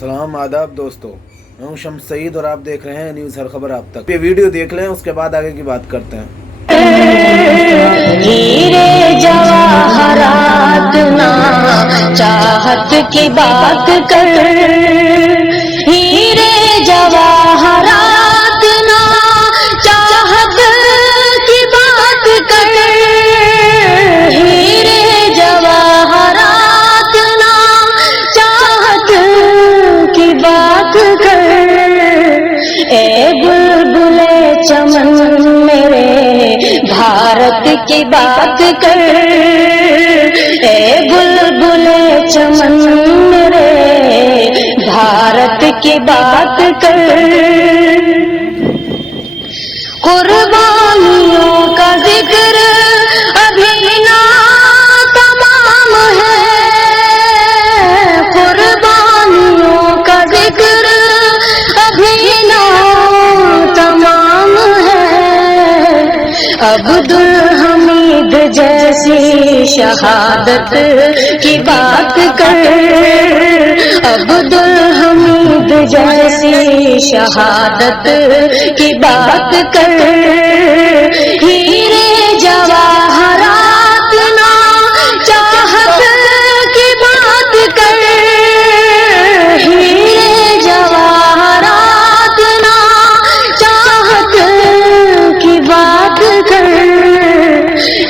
सलाम आदाब दोस्तों, मैं हूं शम्स सईद और आप देख रहे हैं न्यूज़ हर खबर आप तक। ये वीडियो देख लें, उसके बाद आगे की बात करते हैं। हीरे जवाहरात ना चाहत की बात कर, हीरे जवाहरात ना चाहत की बात कर, हीरे जवाहरात ना चाहत की बात कर। ए बुलबुले चमन मेरे भारत की बात कर, ए बुलबुले चमन मेरे भारत की बात कर। कुर्बानियों का जिक्र अभी ना तमाम है, कुर्बानियों का जिक्र अभी ना तमाम है। अब्दुल हमीद जैसी शहादत की बात कर, अब्दुल हमीद जैसी शहादत की बात कर। हीरे जवाहरात ना चाहत की बात कर, हीरे जवाहरात ना चाहत की बात कर।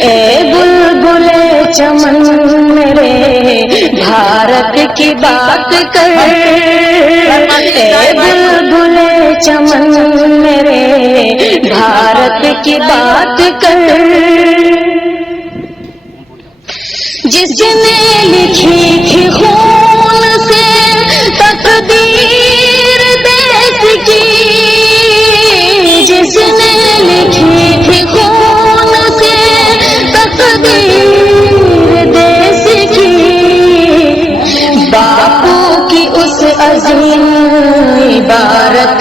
ए बुलबुले चमन मेरे भारत की बात कर, ए बुलबुले चमन मेरे भारत की बात कर। जिसने लिखी थी खून से तकदीर देश की, जिसने लिखी थी खून से तकदीर देश की, बापू की उस अजीम इबारत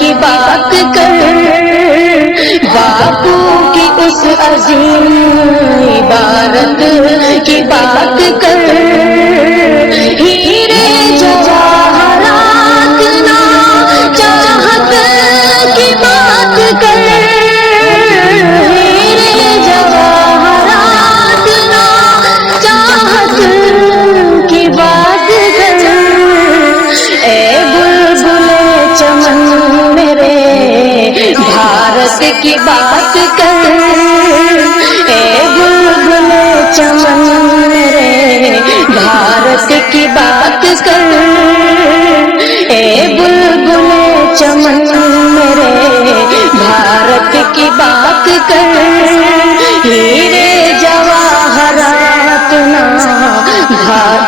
की बात कर, बापू की उस अजीम इबारत की बात कर। हीरे जवाहरात ना चाहत की बात कर, हीरे जवाहरात ना चाहत की बात कर। ए बुलबुले चमन मेरे भारत की बात कर, ए बुलबुले चमन मेरे भारत की बात कर, ए बुलबुले चमन मेरे भारत की बात कर। हीरे जवाहरात ना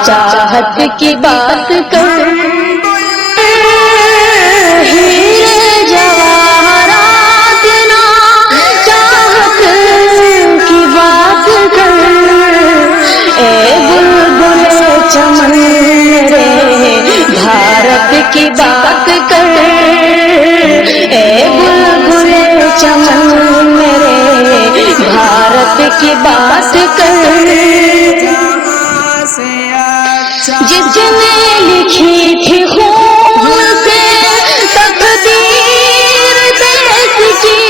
चाहत की बात कर, हीरे जवाहरात ना चाहत की बात कर। ए बुलबुले चमन मेरे भारत की बात कर, ए बुलबुले चमन मेरे भारत की बात कर। जिसने लिखी थी खून से तकदीर देश की,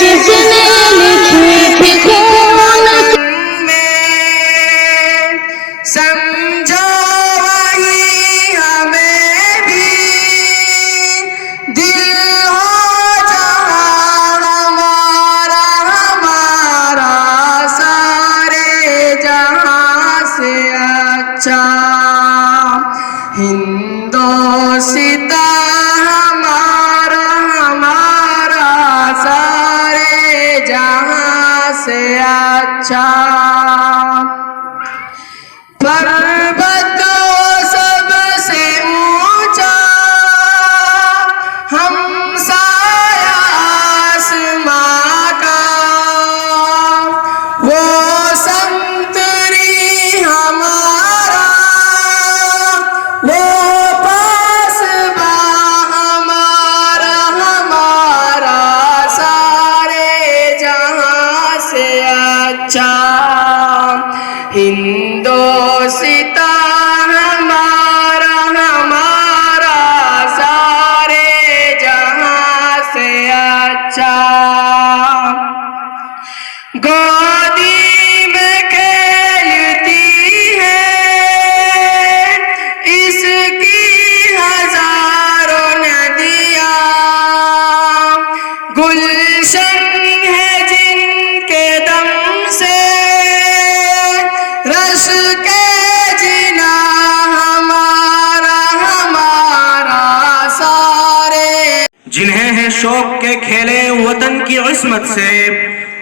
जिसने लिखी थी खून में समझो वही हमें भी दिल हो जहाँ हमारा हमारा सारे जहाँ से अच्छा। हिंदोस्तां हमारा हमारा सारे जहाँ से अच्छा। पर्वत सबसे ऊंचा हमसाया आसमां का, वो संतरी हमारा, वो पासबा हमारा हमारा सारे जहाँ से अच्छा। हिंदोस्तां हमारा गोदी में खेलती है, इसकी हजारों नदियाँ गुलशन है जिनके दम से रस के जीना हमारा हमारा सारे। जिन्हें है शौक के खेले वतन की इस्मत से,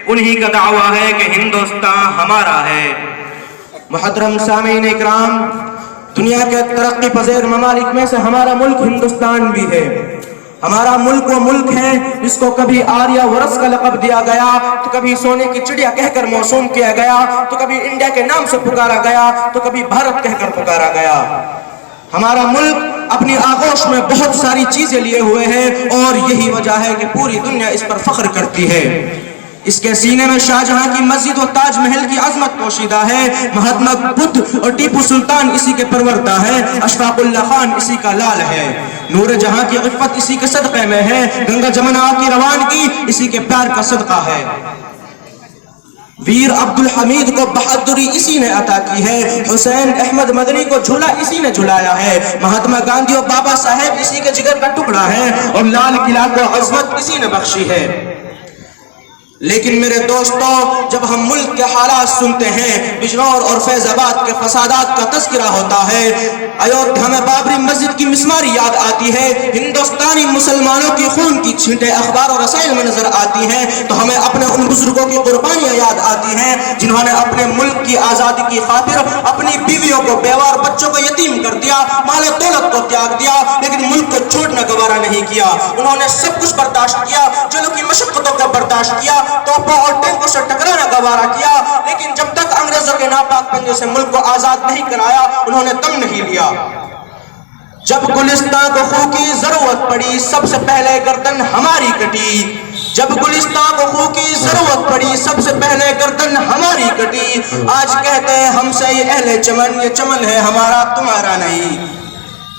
उन्हीं का दावा है कि हिंदुस्तान हमारा है। मुहतरम सामीन इकराम, दुनिया के तरक्की पज़ीर ममालिक में से हमारा मुल्क हिंदुस्तान भी है। हमारा मुल्क वो मुल्क है जिसको कभी आर्या वरस का लक़ब दिया गया, तो कभी सोने की चिड़िया कहकर मौसूम किया गया, तो कभी इंडिया के नाम से पुकारा गया, तो कभी भारत कहकर पुकारा गया। हमारा मुल्क अपनी आगोश में बहुत सारी चीजें लिए हुए है और यही वजह है कि पूरी दुनिया इस पर फख्र करती है। इसके सीने में शाहजहां की मस्जिद और ताजमहल की अजमत पोशीदा है। महात्मा बुद्ध और टीपू सुल्तान इसी के परवरदा है। अशफाकुल्लाह खान इसी का लाल है। नूर जहां की इफ़्फ़त इसी के सदक़े में है। गंगा जमुना की रवानगी इसी के प्यार का सदका है। वीर अब्दुल हमीद को बहादुरी इसी ने अता की है। हुसैन अहमद मदनी को झूला इसी ने झुलाया है। महात्मा गांधी और बाबा साहेब इसी के जिगर का टुकड़ा है और लाल किला को अज़मत इसी ने बख्शी है। लेकिन मेरे दोस्तों, जब हम मुल्क के हालात सुनते हैं, बिजनौर और फैजाबाद के फसादात का तज़किरा होता है, अयोध्या में बाबरी मस्जिद की मिसमारी याद आती है, हिंदुस्तानी मुसलमानों की खून की छींटें अखबार और रसाइल में नजर आती हैं, तो हमें अपने उन बुजुर्गों की कुर्बानियां याद आती हैं जिन्होंने अपने मुल्क की आज़ादी की खातिर अपनी बीवियों को, बेवा और बच्चों को यतीम कर दिया, माल दौलत को त्याग दिया, लेकिन मुल्क को छोड़ना गवारा नहीं किया। उन्होंने सब कुछ बर्दाश्त किया, जेलों की मशक्क़तों को बर्दाश्त किया, तोपों और टैंकों से टकराना गवारा किया, लेकिन जब तक अंग्रेजों के नापाक पंजे से मुल्क को आजाद नहीं कराया, उन्होंने दम नहीं लिया। जब गुलिस्तान को खून की जरूरत पड़ी, सबसे पहले गर्दन हमारी कटी। जब गुलिस्तान को खून की जरूरत पड़ी, सबसे पहले गर्दन हमारी कटी। आज कहते हैं हमसे ये अहले चमन, ये चमन है हमारा तुम्हारा नहीं।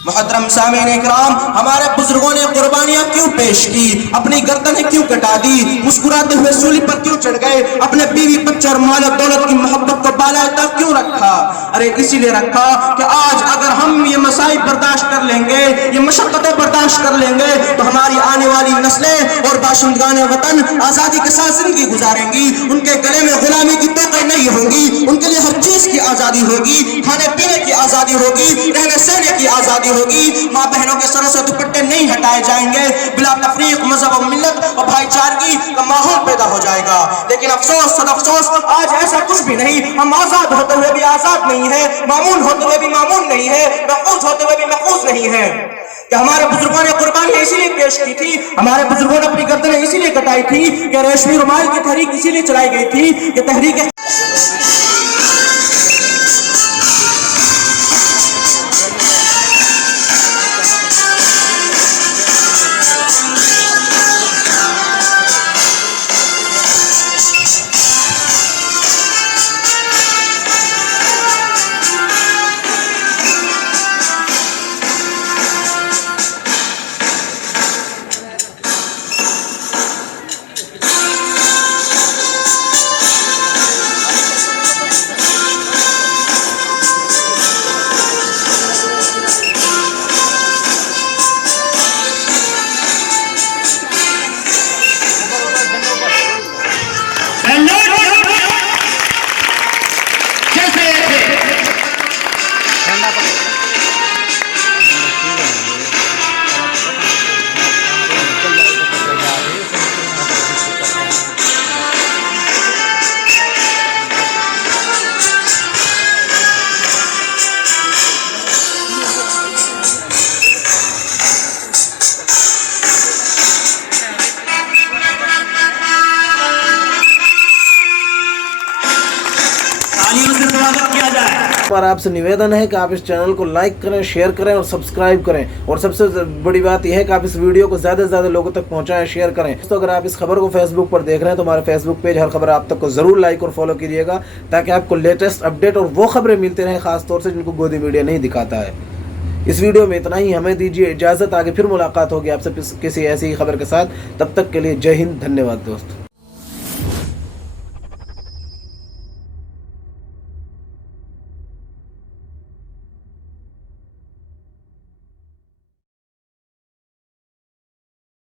मुहतरम सामीन इकराम, हमारे बुजुर्गों ने कुर्बानियां क्यों पेश की, अपनी गर्दनें क्यों कटा दी, मुस्कुराते हुए सूली पर क्यों चढ़ गए, अपने बीवी बच्चे और माल दौलत की मोहब्बत को बाला तक क्यों रखा? अरे इसीलिए रखा कि आज अगर हम ये मसाइब बर्दाश्त कर लेंगे, ये मशक्कतें बर्दाश्त कर लेंगे, तो हमारी आने वाली नस्लें और बाशिंदगाने वतन आज़ादी के साथ जिंदगी गुजारेंगी। उनके गले में गुलामी की तोक़ें नहीं होंगी, उनके लिए हर चीज की आज़ादी होगी, खाने पीने की आज़ादी होगी, रहने सहने की आज़ादी होगी। माँ बहनों के सरों से दुपट्टे नहीं हटाए जाएंगे। बिला तफरीक मजहब और मिल्लत और भाईचारगी का माहौल पैदा हो जाएगा। लेकिन अफसोस सद अफसोस, आज ऐसा कुछ भी नहीं। हम आजाद होते हुए भी आजाद नहीं है, मामून होते हुए भी मामून नहीं है, महफूज होते हुए भी महफूज नहीं है। कि हमारे बुजुर्गों ने कुर्बानियां इसीलिए पेश की थी, हमारे बुजुर्गों ने अपनी गर्दनें इसीलिए कटाई थी कि रेशमी रुमाल की तहरीक इसीलिए चलाई गई थी कि तहरीक पर आपसे निवेदन है कि आप इस चैनल को लाइक करें, शेयर करें और सब्सक्राइब करें। और सबसे बड़ी बात यह है कि आप इस वीडियो को ज़्यादा से ज़्यादा लोगों तक पहुंचाएं, शेयर करें। तो अगर आप इस खबर को फेसबुक पर देख रहे हैं तो हमारे फेसबुक पेज हर खबर आप तक को ज़रूर लाइक और फॉलो कीजिएगा, ताकि आपको लेटेस्ट अपडेट और वो खबरें मिलती रहें, खासतौर से जिनको गोदी मीडिया नहीं दिखाता है। इस वीडियो में इतना ही। हमें दीजिए इजाज़त, आगे फिर मुलाकात होगी आपसे किसी ऐसी खबर के साथ। तब तक के लिए जय हिंद, धन्यवाद दोस्त।